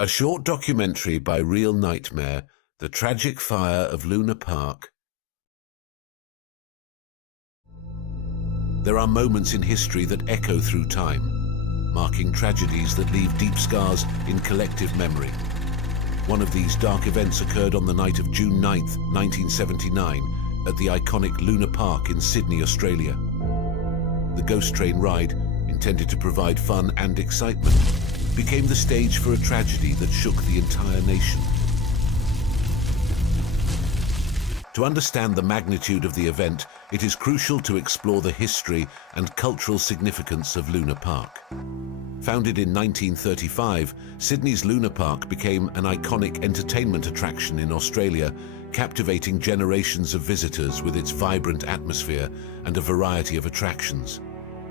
A short documentary by Real Nightmare, The Tragic Fire of Luna Park. There are moments in history that echo through time, marking tragedies that leave deep scars in collective memory. One of these dark events occurred on the night of June 9th, 1979, at the iconic Luna Park in Sydney, Australia. The ghost train ride, intended to provide fun and excitement, became the stage for a tragedy that shook the entire nation. To understand the magnitude of the event, it is crucial to explore the history and cultural significance of Luna Park. Founded in 1935, Sydney's Luna Park became an iconic entertainment attraction in Australia, captivating generations of visitors with its vibrant atmosphere and a variety of attractions.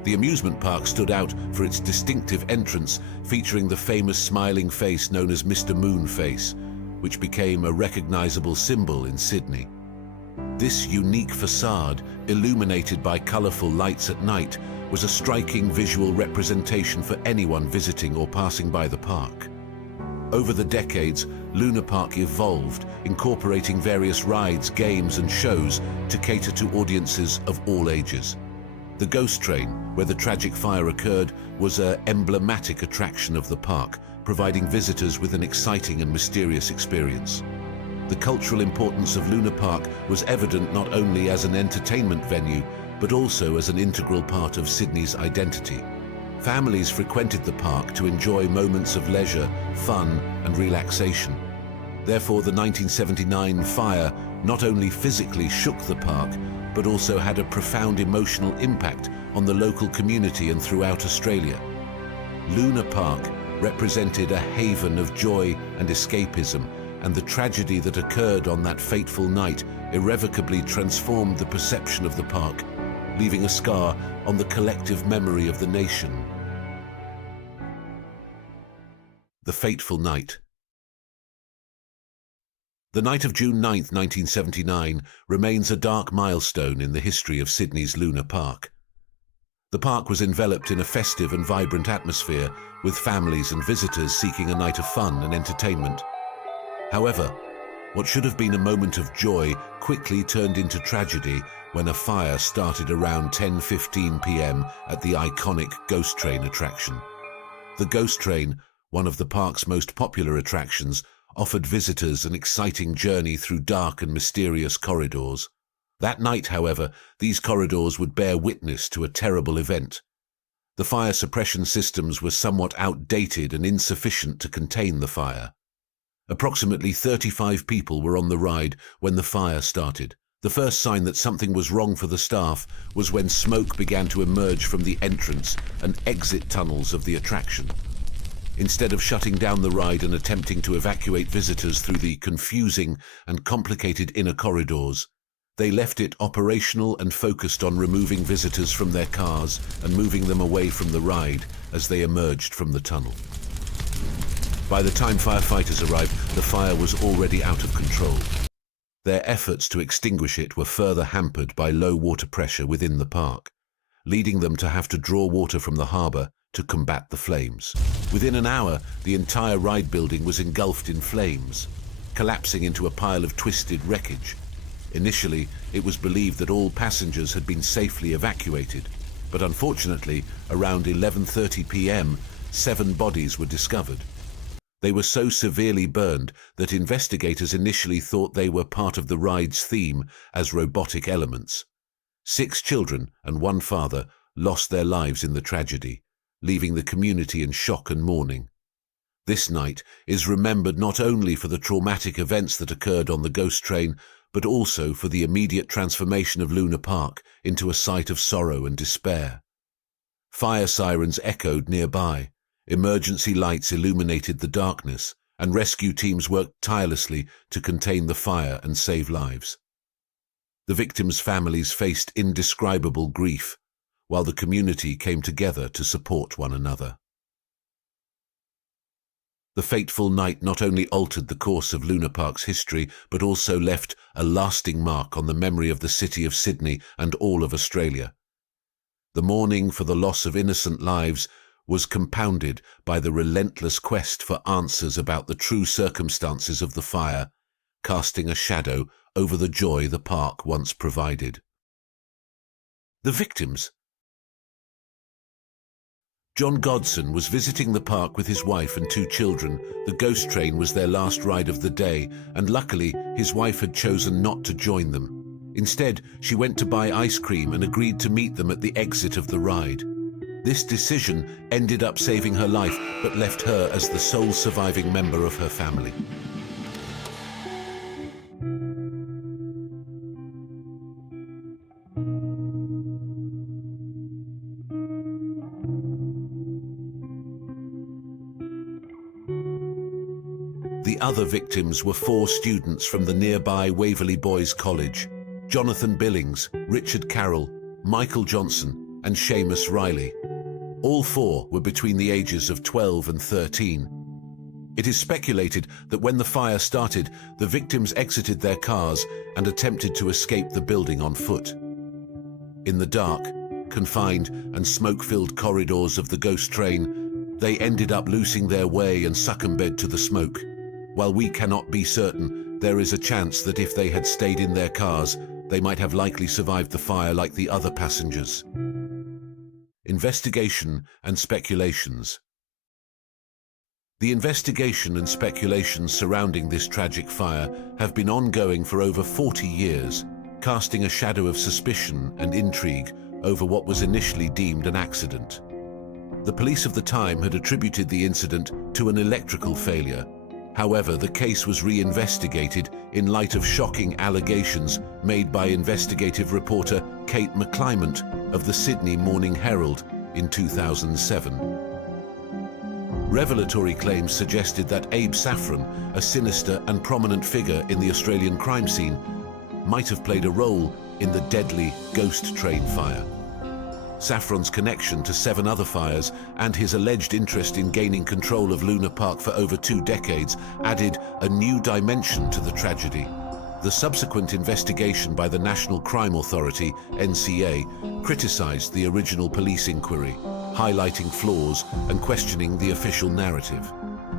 The amusement park stood out for its distinctive entrance, featuring the famous smiling face known as Mr. Moon Face, which became a recognizable symbol in Sydney. This unique facade, illuminated by colorful lights at night, was a striking visual representation for anyone visiting or passing by the park. Over the decades, Luna Park evolved, incorporating various rides, games, and shows to cater to audiences of all ages. The ghost train, where the tragic fire occurred, was an emblematic attraction of the park, providing visitors with an exciting and mysterious experience. The cultural importance of Luna Park was evident not only as an entertainment venue, but also as an integral part of Sydney's identity. Families frequented the park to enjoy moments of leisure, fun, and relaxation. Therefore, the 1979 fire not only physically shook the park, but also had a profound emotional impact on the local community and throughout Australia. Luna Park represented a haven of joy and escapism, and the tragedy that occurred on that fateful night irrevocably transformed the perception of the park, leaving a scar on the collective memory of the nation. The fateful night. The night of June 9th, 1979 remains a dark milestone in the history of Sydney's Luna Park. The park was enveloped in a festive and vibrant atmosphere, with families and visitors seeking a night of fun and entertainment. However, what should have been a moment of joy quickly turned into tragedy when a fire started around 10:15 p.m. at the iconic ghost train attraction. The ghost train, one of the park's most popular attractions, offered visitors an exciting journey through dark and mysterious corridors. That night, however, these corridors would bear witness to a terrible event. The fire suppression systems were somewhat outdated and insufficient to contain the fire. Approximately 35 people were on the ride when the fire started. The first sign that something was wrong for the staff was when smoke began to emerge from the entrance and exit tunnels of the attraction. Instead of shutting down the ride and attempting to evacuate visitors through the confusing and complicated inner corridors, they left it operational and focused on removing visitors from their cars and moving them away from the ride as they emerged from the tunnel. By the time firefighters arrived, the fire was already out of control. Their efforts to extinguish it were further hampered by low water pressure within the park, leading them to have to draw water from the harbour to combat the flames. Within an hour, the entire ride building was engulfed in flames, collapsing into a pile of twisted wreckage. Initially, it was believed that all passengers had been safely evacuated, but unfortunately, around 11:30 p.m., 7 bodies were discovered. They were so severely burned that investigators initially thought they were part of the ride's theme as robotic elements. 6 children and 1 father lost their lives in the tragedy, leaving the community in shock and mourning. This night is remembered not only for the traumatic events that occurred on the ghost train, but also for the immediate transformation of Luna Park into a site of sorrow and despair. Fire sirens echoed nearby, emergency lights illuminated the darkness, and rescue teams worked tirelessly to contain the fire and save lives. The victims' families faced indescribable grief, while the community came together to support one another. The fateful night not only altered the course of Luna Park's history, but also left a lasting mark on the memory of the city of Sydney and all of Australia. The mourning for the loss of innocent lives was compounded by the relentless quest for answers about the true circumstances of the fire, casting a shadow over the joy the park once provided. The victims. John Godson was visiting the park with his wife and 2 children. The ghost train was their last ride of the day, and luckily his wife had chosen not to join them. Instead, she went to buy ice cream and agreed to meet them at the exit of the ride. This decision ended up saving her life, but left her as the sole surviving member of her family. The other victims were 4 students from the nearby Waverley Boys College: Jonathan Billings, Richard Carroll, Michael Johnson, and Seamus Riley. All 4 were between the ages of 12 and 13. It is speculated that when the fire started, the victims exited their cars and attempted to escape the building on foot. In the dark, confined and smoke-filled corridors of the ghost train, they ended up losing their way and succumbed to the smoke. While we cannot be certain, there is a chance that if they had stayed in their cars, they might have likely survived the fire like the other passengers. Investigation and speculations. The investigation and speculations surrounding this tragic fire have been ongoing for over 40 years, casting a shadow of suspicion and intrigue over what was initially deemed an accident. The police of the time had attributed the incident to an electrical failure. However, the case was re-investigated in light of shocking allegations made by investigative reporter Kate McClymont of the Sydney Morning Herald in 2007. Revelatory claims suggested that Abe Saffron, a sinister and prominent figure in the Australian crime scene, might have played a role in the deadly ghost train fire. Saffron's connection to 7 other fires and his alleged interest in gaining control of Luna Park for over 2 decades added a new dimension to the tragedy. The subsequent investigation by the National Crime Authority, NCA, criticised the original police inquiry, highlighting flaws and questioning the official narrative.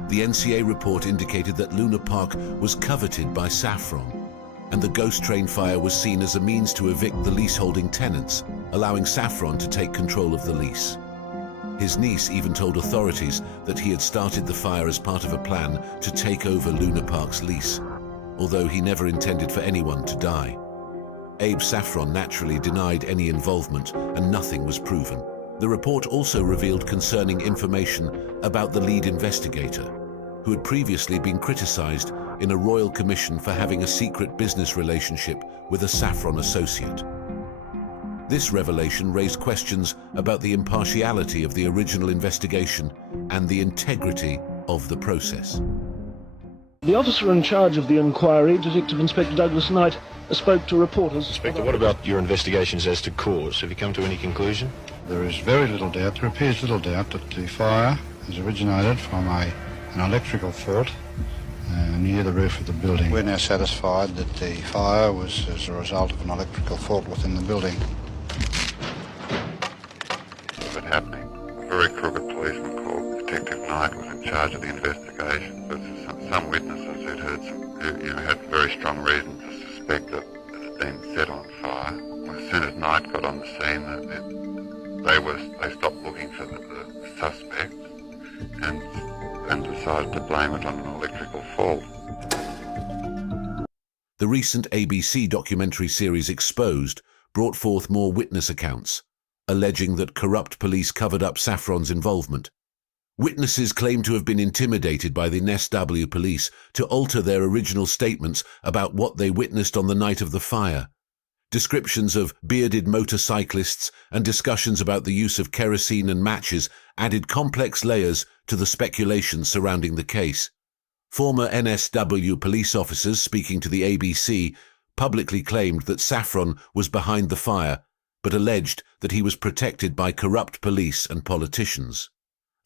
The NCA report indicated that Luna Park was coveted by Saffron, and the ghost train fire was seen as a means to evict the leaseholding tenants, allowing Saffron to take control of the lease. His niece even told authorities that he had started the fire as part of a plan to take over Luna Park's lease, although he never intended for anyone to die. Abe Saffron naturally denied any involvement, and nothing was proven. The report also revealed concerning information about the lead investigator, who had previously been criticized in a royal commission for having a secret business relationship with a Saffron associate. This revelation raised questions about the impartiality of the original investigation and the integrity of the process. The officer in charge of the inquiry, Detective Inspector Douglas Knight, spoke to reporters. Inspector, what about your investigations as to cause? Have you come to any conclusion? There is very little doubt, there appears little doubt that the fire has originated from an electrical fault near the roof of the building. We're now satisfied that the fire was as a result of an electrical fault within the building. Of it happening, a very crooked policeman called Detective Knight was in charge of the investigation. But some witnesses who'd heard who had very strong reason to suspect that it had been set on fire. As soon as Knight got on the scene, they stopped looking for the suspect and decided to blame it on an electrical fault. The recent ABC documentary series Exposed brought forth more witness accounts, alleging that corrupt police covered up Saffron's involvement. Witnesses claim to have been intimidated by the NSW police to alter their original statements about what they witnessed on the night of the fire. Descriptions of bearded motorcyclists and discussions about the use of kerosene and matches added complex layers to the speculation surrounding the case. Former NSW police officers speaking to the ABC publicly claimed that Saffron was behind the fire, but alleged that he was protected by corrupt police and politicians.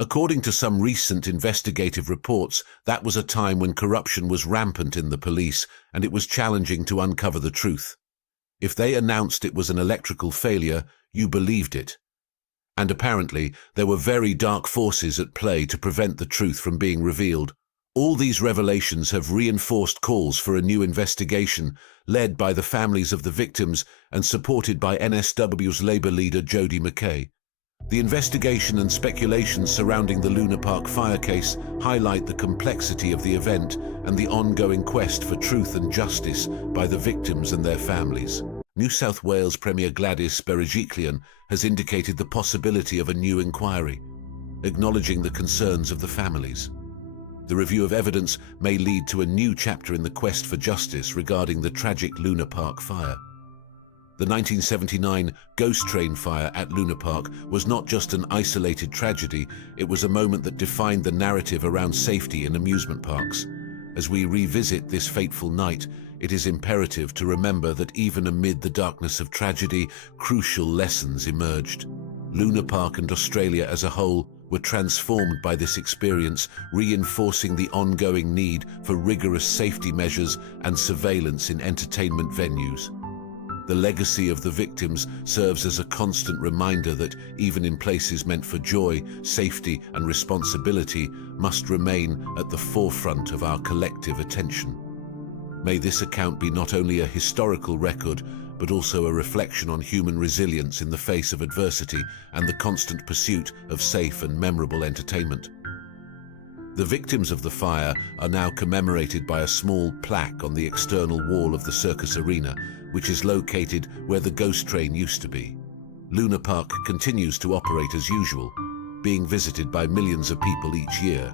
According to some recent investigative reports, that was a time when corruption was rampant in the police and it was challenging to uncover the truth. If they announced it was an electrical failure, you believed it. And apparently, there were very dark forces at play to prevent the truth from being revealed. All these revelations have reinforced calls for a new investigation, led by the families of the victims and supported by NSW's Labour leader Jody McKay. The investigation and speculation surrounding the Luna Park fire case highlight the complexity of the event and the ongoing quest for truth and justice by the victims and their families. New South Wales Premier Gladys Berejiklian has indicated the possibility of a new inquiry, acknowledging the concerns of the families. The review of evidence may lead to a new chapter in the quest for justice regarding the tragic Luna Park fire. The 1979 ghost train fire at Luna Park was not just an isolated tragedy, it was a moment that defined the narrative around safety in amusement parks. As we revisit this fateful night, it is imperative to remember that even amid the darkness of tragedy, crucial lessons emerged. Luna Park and Australia as a whole were transformed by this experience, reinforcing the ongoing need for rigorous safety measures and surveillance in entertainment venues. The legacy of the victims serves as a constant reminder that even in places meant for joy, safety and responsibility must remain at the forefront of our collective attention. May this account be not only a historical record, but also a reflection on human resilience in the face of adversity and the constant pursuit of safe and memorable entertainment. The victims of the fire are now commemorated by a small plaque on the external wall of the circus arena, which is located where the ghost train used to be. Luna Park continues to operate as usual, being visited by millions of people each year.